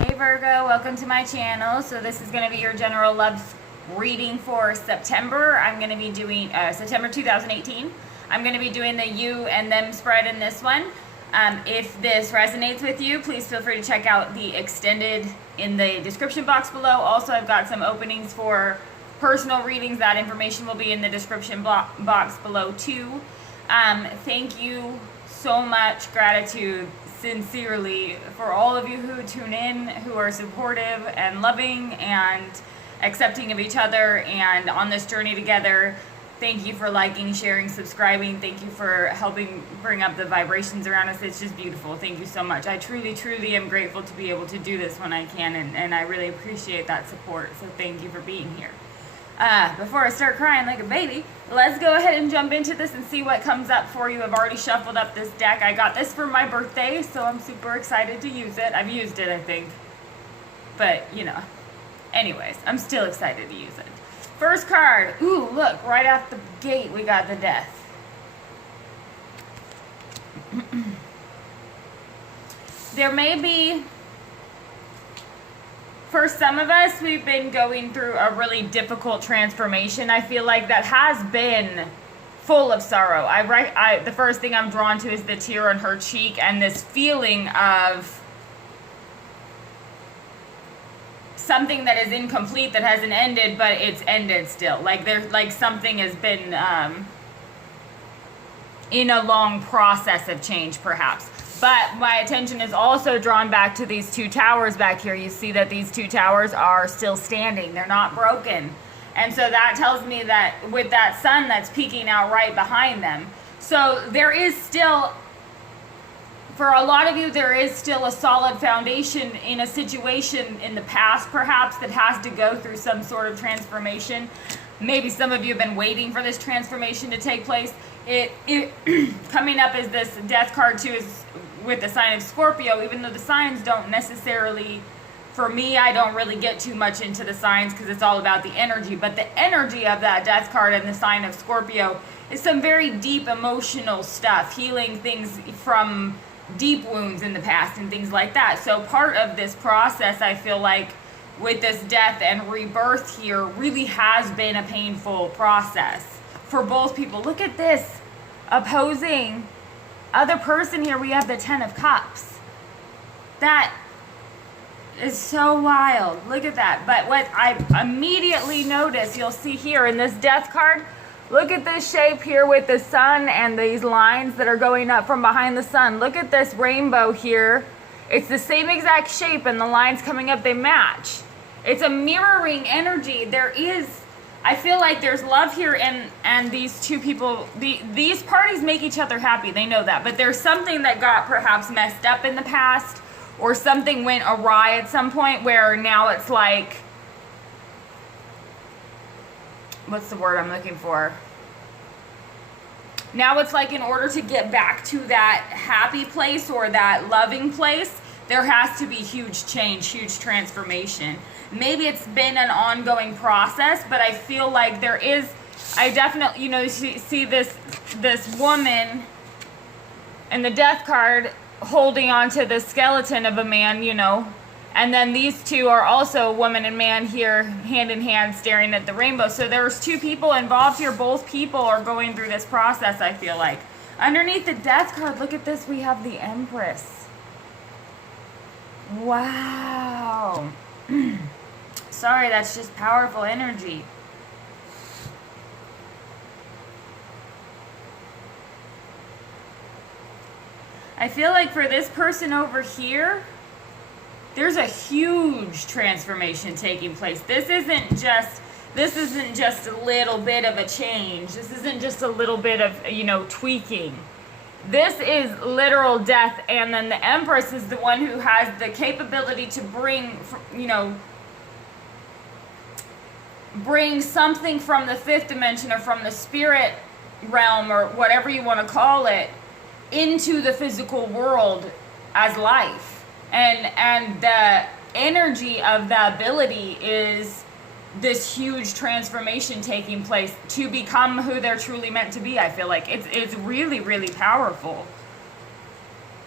Hey Virgo, welcome to my channel. So this is going to be your general love reading for September. I'm going to be doing September 2018. I'm going to be doing the you and them spread in this one. If this resonates with you, please feel free to check out the extended in the description box below. Also, I've got some openings for personal readings. That information will be in the description box below too. Thank you so much. Gratitude sincerely for all of you who tune in, who are supportive and loving and accepting of each other and on this journey together. Thank you for liking, sharing, subscribing. Thank you for helping bring up the vibrations around us. It's just beautiful. Thank you so much. I truly, truly am grateful to be able to do this when I can, and I really appreciate that support. So thank you for being here. Before I start crying like a baby, let's go ahead and jump into this and see what comes up for you. I've already shuffled up this deck. I got this for my birthday, so I'm super excited to use it. I've used it, I think. But, you know. Anyways, I'm still excited to use it. First card. Ooh, look, right off the gate we got the Death. There may be... For some of us, we've been going through a really difficult transformation. I feel like that has been full of sorrow. The first thing I'm drawn to is the tear on her cheek and this feeling of something that is incomplete, that hasn't ended, but it's ended still. Like there's like something has been in a long process of change, perhaps. But my attention is also drawn back to these two towers back here. You see that these two towers are still standing. They're not broken. And so that tells me that with that sun that's peeking out right behind them. So there is still, for a lot of you, there is still a solid foundation in a situation in the past, perhaps, that has to go through some sort of transformation. Maybe some of you have been waiting for this transformation to take place. It coming up as this Death card too is with the sign of Scorpio, even though the signs don't necessarily, for me, I don't really get too much into the signs because it's all about the energy, but the energy of that Death card and the sign of Scorpio is some very deep emotional stuff, healing things from deep wounds in the past and things like that. So part of this process, I feel like, with this death and rebirth here really has been a painful process for both people. Look at this opposing other person here. We have the Ten of Cups. That is so wild. Look at that. But what I immediately notice, you'll see here in this Death card, look at this shape here with the sun and these lines that are going up from behind the sun. Look at this rainbow here. It's the same exact shape and the lines coming up, they match. It's a mirroring energy. There is, I feel like there's love here, and these two people, these parties make each other happy. They know that. But there's something that got perhaps messed up in the past, or something went awry at some point where now it's like, what's the word I'm looking for? Now it's like in order to get back to that happy place or that loving place, there has to be huge change, huge transformation. Maybe it's been an ongoing process, but I feel like there is, I definitely, you know, see this woman in the Death card holding on to the skeleton of a man, you know, and then these two are also woman and man here, hand in hand, staring at the rainbow. So there's two people involved here. Both people are going through this process, I feel like. Underneath the Death card, look at this, we have the Empress. Wow. Sorry, that's just powerful energy. I feel like for this person over here, there's a huge transformation taking place. This isn't just a little bit of a change. This isn't just a little bit of, you know, tweaking. This is literal death, and then the Empress is the one who has the capability to bring, you know, bring something from the fifth dimension or from the spirit realm or whatever you want to call it into the physical world as life. And the energy of the ability is this huge transformation taking place to become who they're truly meant to be. I feel like it's really, really powerful.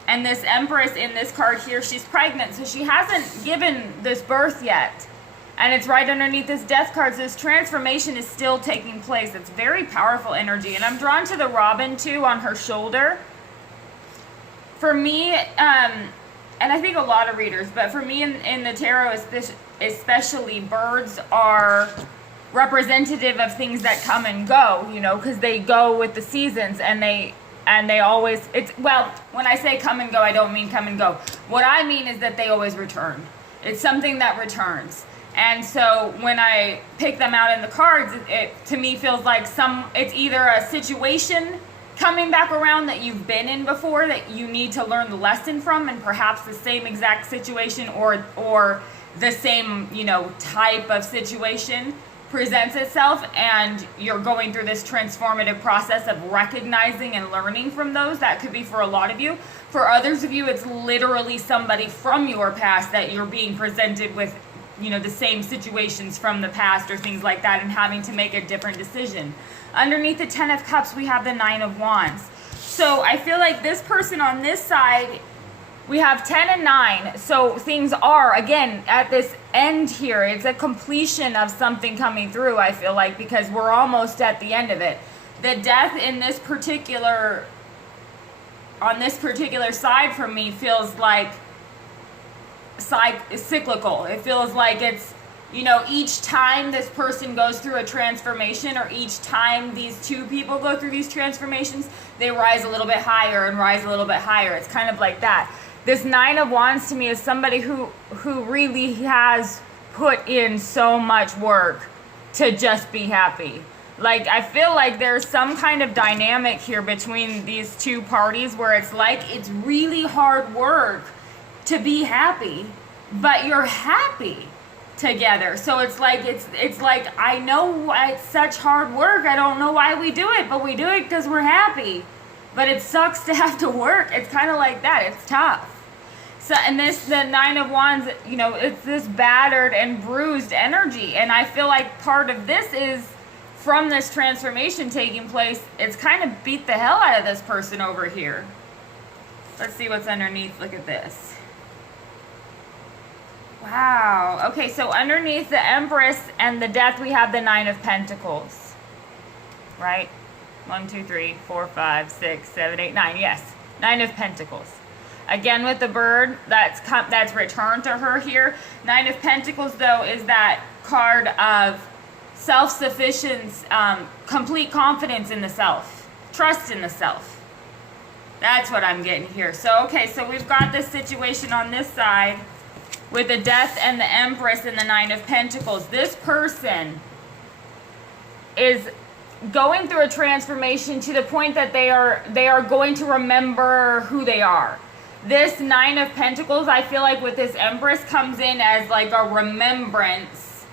And this Empress in this card here, she's pregnant, so she hasn't given this birth yet. And it's right underneath this Death card. So this transformation is still taking place. It's very powerful energy. And I'm drawn to the robin too on her shoulder. For me, and I think a lot of readers, but for me in the tarot especially, birds are representative of things that come and go, you know, because they go with the seasons, and they always, well, when I say come and go, I don't mean come and go. What I mean is that they always return. It's something that returns. And so when I pick them out in the cards, it to me feels like it's either a situation coming back around that you've been in before that you need to learn the lesson from, and perhaps the same exact situation or the same, you know, type of situation presents itself, and you're going through this transformative process of recognizing and learning from those. That could be for a lot of you. For others of you, it's literally somebody from your past that you're being presented with, you know, the same situations from the past or things like that, and having to make a different decision. Underneath the 10 of Cups, we have the 9 of Wands. So I feel like this person on this side, we have 10 and 9. So things are, again, at this end here, it's a completion of something coming through, I feel like, because we're almost at the end of it. The Death in this particular, on this particular side for me feels like cyclical. It feels like it's, you know, each time this person goes through a transformation, or each time these two people go through these transformations, they rise a little bit higher and rise a little bit higher. It's kind of like that. This 9 of Wands to me is somebody who really has put in so much work to just be happy. Like, I feel like there's some kind of dynamic here between these two parties where it's like it's really hard work to be happy, but you're happy together. So it's like I know why it's such hard work. I don't know why we do it, but we do it because we're happy. But it sucks to have to work. It's kind of like that. It's tough. So, and the 9 of Wands, you know, it's this battered and bruised energy. And I feel like part of this is from this transformation taking place, it's kind of beat the hell out of this person over here. Let's see what's underneath. Look at this. Wow. Okay, so underneath the Empress and the Death, we have the 9 of Pentacles. Right? 1, 2, 3, 4, 5, 6, 7, 8, 9. Yes. 9 of Pentacles. Again with the bird, that's returned to her here. 9 of Pentacles, though, is that card of self-sufficiency, complete confidence in the self. Trust in the self. That's what I'm getting here. So, okay, so we've got this situation on this side with the Death and the Empress and the 9 of Pentacles. This person is going through a transformation to the point that they are going to remember who they are. This 9 of Pentacles, I feel like with this Empress, comes in as like a remembrance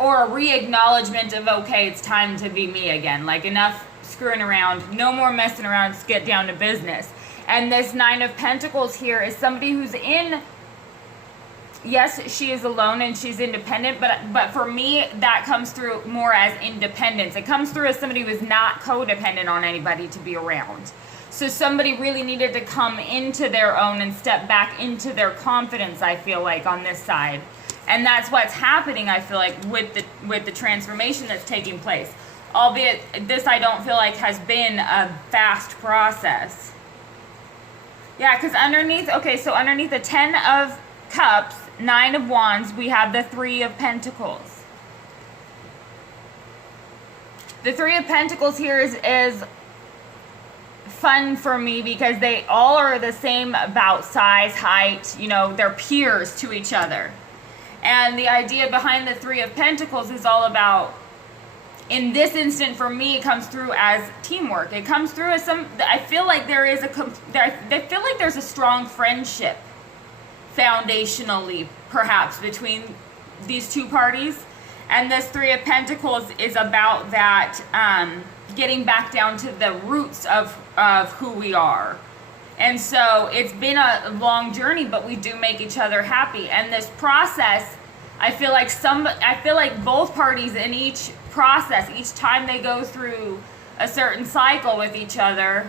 or a re-acknowledgement of, okay, it's time to be me again. Like, enough screwing around, no more messing around, let's get down to business. And this 9 of Pentacles here is somebody who's in, yes, she is alone and she's independent, but for me, that comes through more as independence. It comes through as somebody who is not codependent on anybody to be around. So somebody really needed to come into their own and step back into their confidence, I feel like, on this side. And that's what's happening, I feel like, with the transformation that's taking place. Albeit, this I don't feel like has been a fast process. Yeah, because underneath, okay, so underneath the 10 of Cups, 9 of Wands, we have the 3 of Pentacles. The 3 of Pentacles here is fun for me because they all are the same about size, height, you know, they're peers to each other. And the idea behind the 3 of Pentacles is all about, in this instant for me, it comes through as teamwork. It comes through as I feel like there's a strong friendship foundationally, perhaps, between these two parties. And this 3 of Pentacles is about that, getting back down to the roots of who we are. And so it's been a long journey, but we do make each other happy. And this process, I feel like both parties in each process, each time they go through a certain cycle with each other,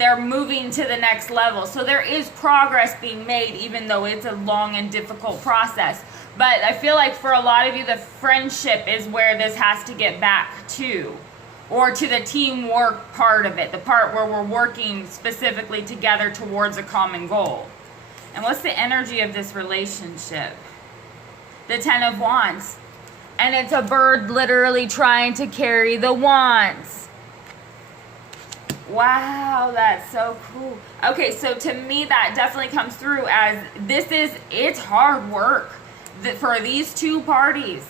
they're moving to the next level. So there is progress being made, even though it's a long and difficult process. But I feel like for a lot of you, the friendship is where this has to get back to, or to the teamwork part of it, the part where we're working specifically together towards a common goal. And what's the energy of this relationship? The Ten of Wands. And it's a bird literally trying to carry the wands. Wow, that's so cool. Okay, so to me that definitely comes through as it's hard work for these two parties.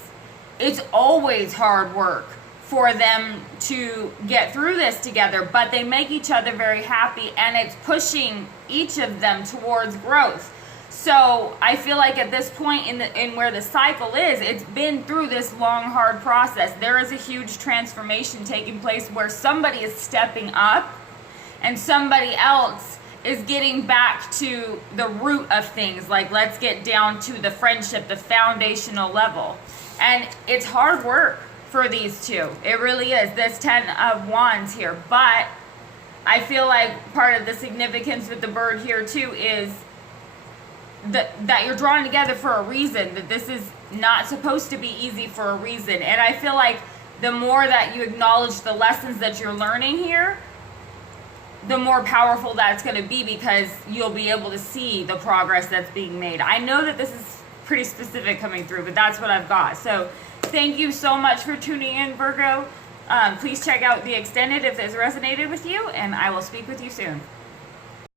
It's always hard work for them to get through this together, but they make each other very happy, and it's pushing each of them towards growth. So I feel like at this point in where the cycle is, it's been through this long, hard process. There is a huge transformation taking place where somebody is stepping up and somebody else is getting back to the root of things. Like, let's get down to the friendship, the foundational level. And it's hard work for these two. It really is. This Ten of Wands here. But I feel like part of the significance with the bird here too is that you're drawn together for a reason, that this is not supposed to be easy for a reason. And I feel like the more that you acknowledge the lessons that you're learning here, the more powerful that's going to be, because you'll be able to see the progress that's being made. I know that this is pretty specific coming through, but that's what I've got. So thank you so much for tuning in, Virgo. Please check out the extended if this resonated with you, and I will speak with you soon.